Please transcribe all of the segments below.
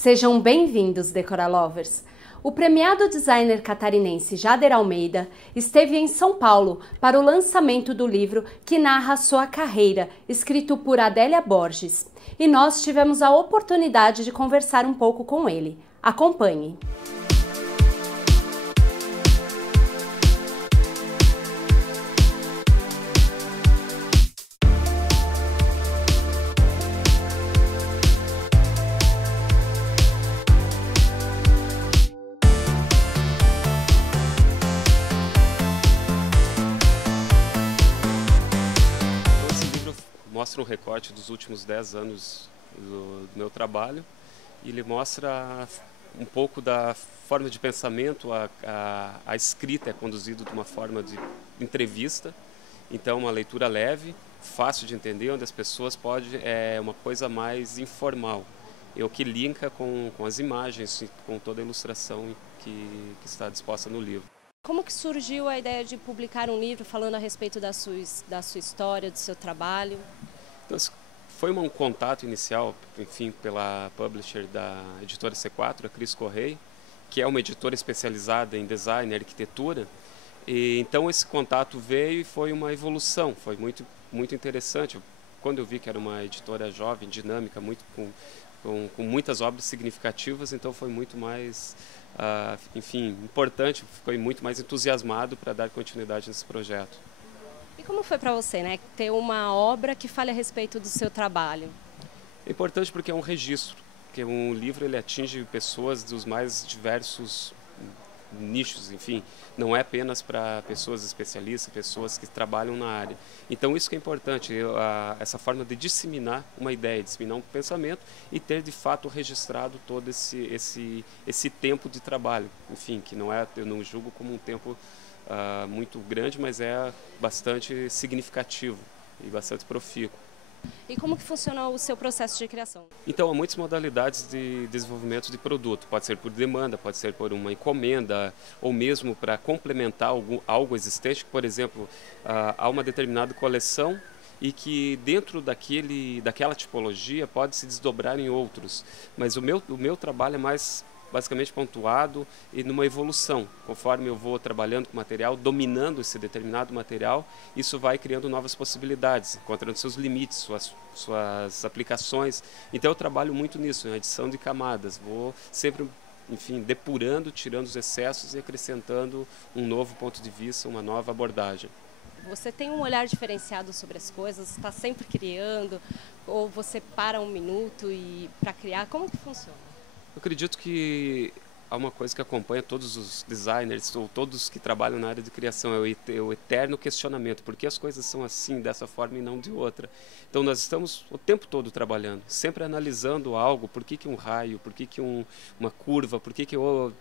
Sejam bem-vindos, Decora Lovers! O premiado designer catarinense Jader Almeida esteve em São Paulo para o lançamento do livro que narra sua carreira, escrito por Adélia Borges. E nós tivemos a oportunidade de conversar um pouco com ele. Acompanhe! Mostra um recorte dos últimos 10 anos do meu trabalho e ele mostra um pouco da forma de pensamento. A escrita é conduzida de uma forma de entrevista, então uma leitura leve, fácil de entender, onde as pessoas podem, é uma coisa mais informal, é o que linka com as imagens, com toda a ilustração que está disposta no livro. Como que surgiu a ideia de publicar um livro falando a respeito da sua história, do seu trabalho? Então, foi um contato inicial, enfim, pela publisher da editora C4, a Cris Correia, que é uma editora especializada em design e arquitetura. E, então esse contato veio e foi uma evolução, foi muito interessante. Quando eu vi que era uma editora jovem, dinâmica, com muitas obras significativas, então foi muito mais, enfim, importante, fiquei muito mais entusiasmado para dar continuidade nesse projeto. E como foi para você, né, ter uma obra que fale a respeito do seu trabalho? É importante porque é um registro, porque um livro ele atinge pessoas dos mais diversos nichos, enfim, não é apenas para pessoas especialistas, pessoas que trabalham na área. Então isso que é importante, essa forma de disseminar uma ideia, disseminar um pensamento e ter de fato registrado todo esse tempo de trabalho, enfim, que não é, eu não julgo como um tempo muito grande, mas é bastante significativo e bastante profícuo. E como que funciona o seu processo de criação? Então, há muitas modalidades de desenvolvimento de produto. Pode ser por demanda, pode ser por uma encomenda, ou mesmo para complementar algo existente. Por exemplo, há uma determinada coleção e que dentro daquela tipologia pode se desdobrar em outros. Mas o meu trabalho é mais basicamente pontuado e numa evolução. Conforme eu vou trabalhando com o material, dominando esse determinado material, isso vai criando novas possibilidades, encontrando seus limites, suas aplicações. Então eu trabalho muito nisso, em adição de camadas. Vou sempre, enfim, depurando, tirando os excessos e acrescentando um novo ponto de vista, uma nova abordagem. Você tem um olhar diferenciado sobre as coisas? Está sempre criando? Ou você para um minuto para criar? Como que funciona? Eu acredito que há uma coisa que acompanha todos os designers ou todos que trabalham na área de criação, é o eterno questionamento. Por que as coisas são assim, dessa forma e não de outra? Então nós estamos o tempo todo trabalhando, sempre analisando algo, por que um raio, por que uma curva, por que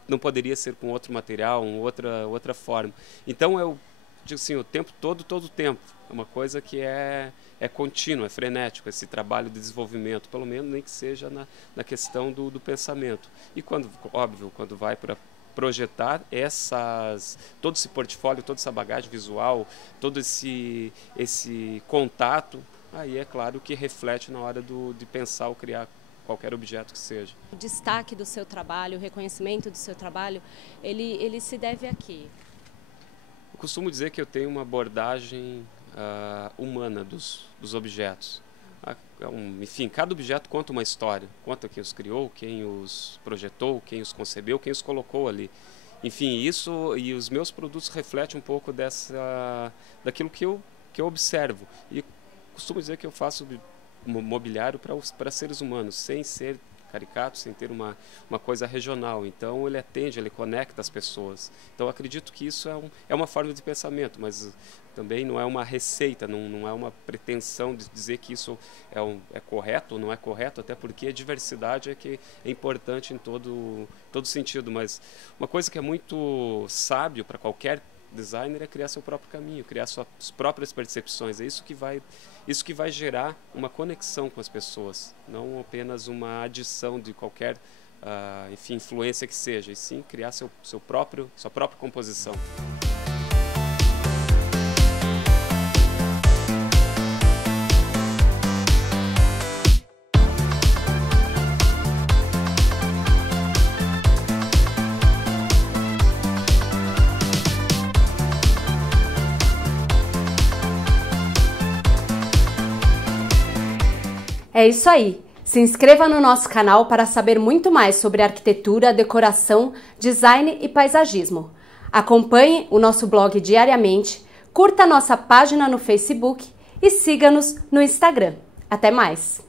não poderia ser com outro material, outra forma. Então eu digo assim, o tempo todo o tempo. É uma coisa que é contínuo, é frenético, esse trabalho de desenvolvimento, pelo menos nem que seja na questão do pensamento. E óbvio, quando vai para projetar todo esse portfólio, toda essa bagagem visual, todo esse contato, aí é claro que reflete na hora de pensar ou criar qualquer objeto que seja. O destaque do seu trabalho, o reconhecimento do seu trabalho, ele se deve a quê? Eu costumo dizer que eu tenho uma abordagem humana dos objetos. Enfim, cada objeto conta uma história, conta quem os criou, quem os projetou, quem os concebeu, quem os colocou ali. Enfim, isso e os meus produtos refletem um pouco daquilo que eu observo. E costumo dizer que eu faço mobiliário para seres humanos, sem ser caricato, sem ter uma coisa regional. Então ele atende, ele conecta as pessoas. Então eu acredito que isso é uma forma de pensamento, mas também não é uma receita, não é uma pretensão de dizer que isso é correto ou não é correto, até porque a diversidade é que é importante em todo sentido. Mas uma coisa que é muito sábio para qualquer designer é criar seu próprio caminho, criar suas próprias percepções. É isso que vai gerar uma conexão com as pessoas, não apenas uma adição de qualquer enfim, influência que seja, e sim criar sua própria composição. É isso aí! Se inscreva no nosso canal para saber muito mais sobre arquitetura, decoração, design e paisagismo. Acompanhe o nosso blog diariamente, curta nossa página no Facebook e siga-nos no Instagram. Até mais!